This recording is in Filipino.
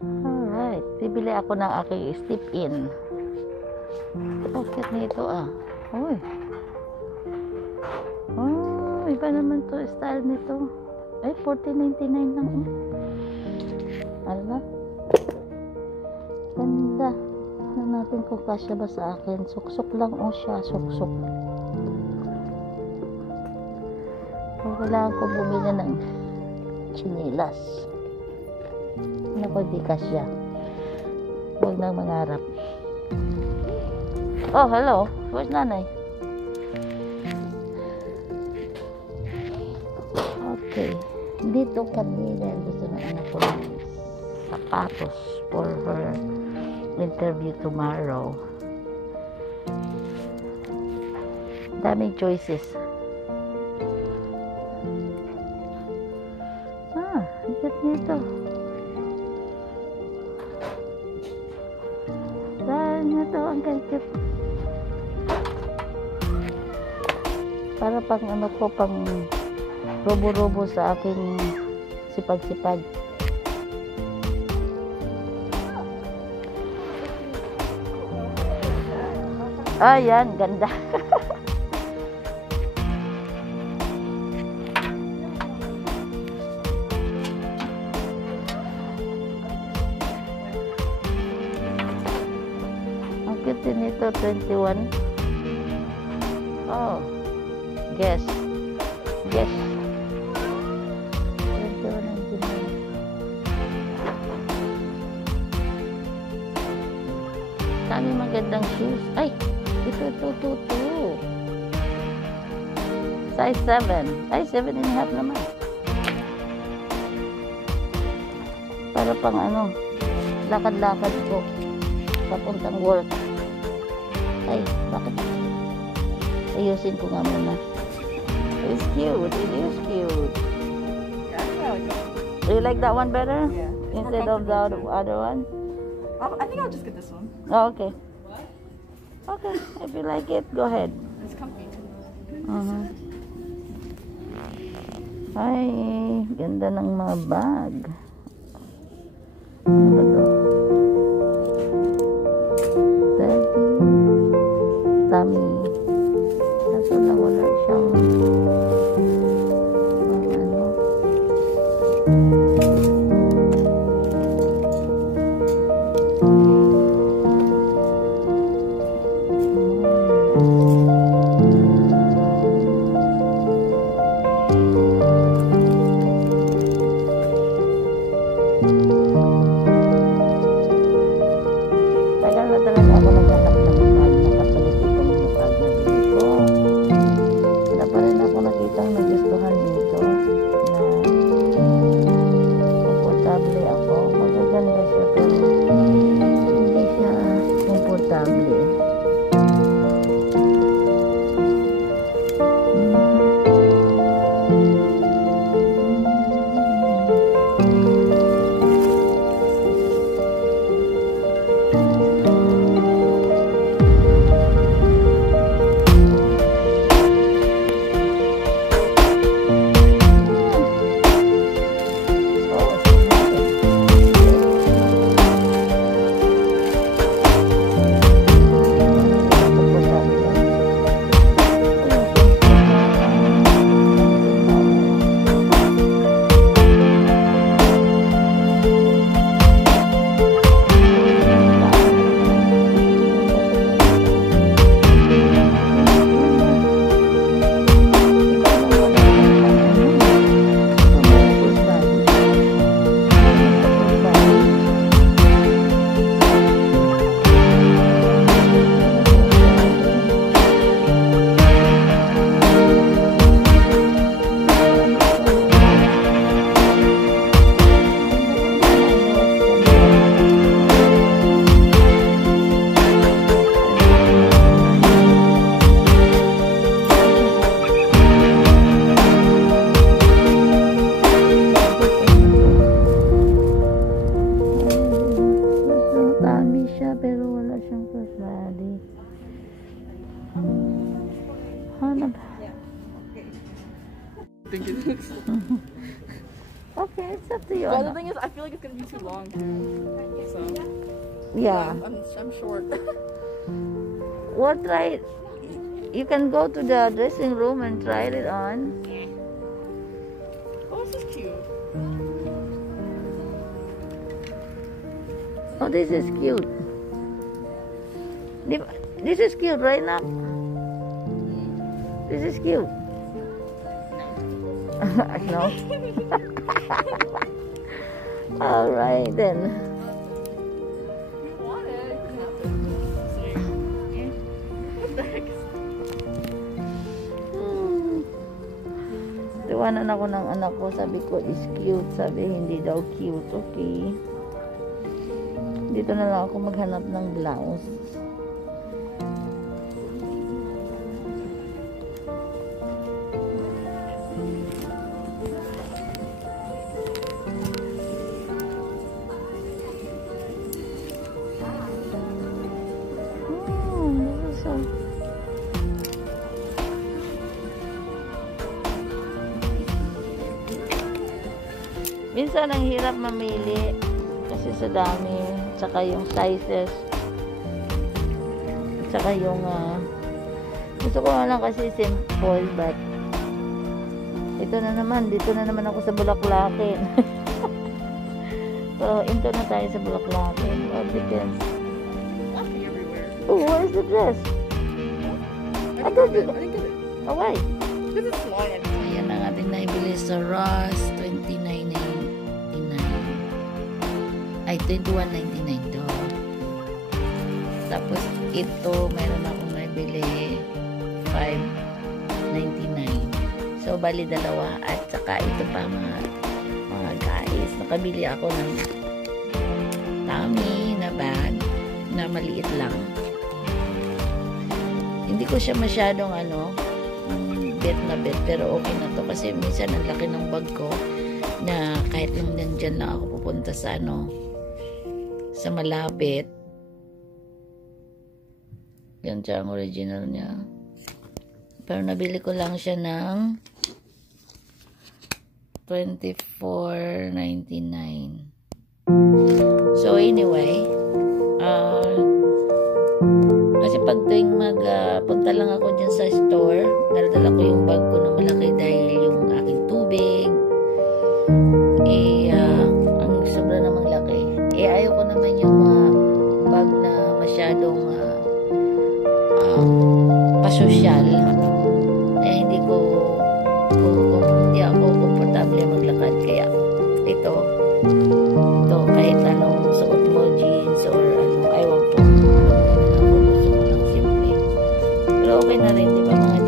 Alright, bibili ako ng aking step in. Bakit nito ah? Uy. Oh, iba naman to style nito. Ay, 14.99 lang eh. Ala. Ganda. Tignan natin kung kasya ba sa akin. Suksok lang o siya. Suksok. Kailangan ko bumili ng chinilas. Naku, di kasya. Huwag nang mangarap. Oh, hello. Where's nanay? Okay. Dito kami dahil gusto ng anak ko ng sapatos for her interview tomorrow. Daming choices. Ah, higit nito. Dahil na to ang kaya para pang ano ko, pang robo-robo sa aking sipag-sipag. Ayan, ganda. Ang cute nito, 21. Oh, guess. 21.99. Dami magandang shoes. Ay, ito. Size 7. Ay, 7.5 naman. Para pang ano, lakad-lakad ko papuntang work. Ay, bakit? Ayusin ko nga muna. It's cute. It is cute. Do you like that one better? Yeah. Instead of the other one? I think I'll just get this one. Oh, okay. Okay, if you like it, go ahead. It's comfy. Ay, ganda ng mga bag. Ano ba to? Daddy. Tummy. Kaso lang wala siyang ano. Tagal na talaga ako naghahanap ng bag na kapalit itong bag na bili ko. Wala pa rin ako nakitang nagustuhan dito na komportable ako. Magaganda siya pero hindi siya komportable. Thank you. Okay, it's It's up to you. But the Ano? thing is, I feel like it's gonna be too long. So Yeah. I'm short. Well, try it. You can go to the dressing room and try it on. Oh, this is cute. Oh, this is cute. This is cute, right now? This is cute. No. All right then. You want it? You can have it. Sweet. What the heck? Tiwanan ako ng anak ko. Sabi ko is cute. Sabi hindi daw cute. Okay. Dito na lang ako maghanap ng blouse. Minsan ang hirap mamili kasi sa dami, tsaka yung sizes, tsaka yung gusto ko na lang kasi simple, but dito na naman ako sa Bulaklakin. So into na tayo sa Bulaklakin. What depends. Laughing everywhere. Oh, where's the dress? I didn't get it. Oh, why? Because it's long. Ayan ang ating naibili sa Ross, $29.99. Ay, $21.99 to. Tapos ito, meron akong naibili $5.99. So, bali dalawa. At saka ito pa mga guys. Nakabili ako ng Tommy na bag na maliit lang. Hindi ko siya masyadong bet na bet, pero okay na to kasi minsan ang laki ng bag ko na kahit lang nandyan lang ako pupunta sa sa malapit. Yan siya ang original niya, pero nabili ko lang siya ng $24.99. So anyway, kasi pag tuwing punta lang ako dyan sa store, dala-dala ko yung bag ko na malaki dahil yung aking tubig ang sobra namang laki. Ayaw ko naman yung mga bag na masyadong pasosyal, hindi ako komportable maglakad. Kaya ito kahit anong suot mo, jeans or ayaw ko, gusto ko lang simple, pero okay na rin, di ba mga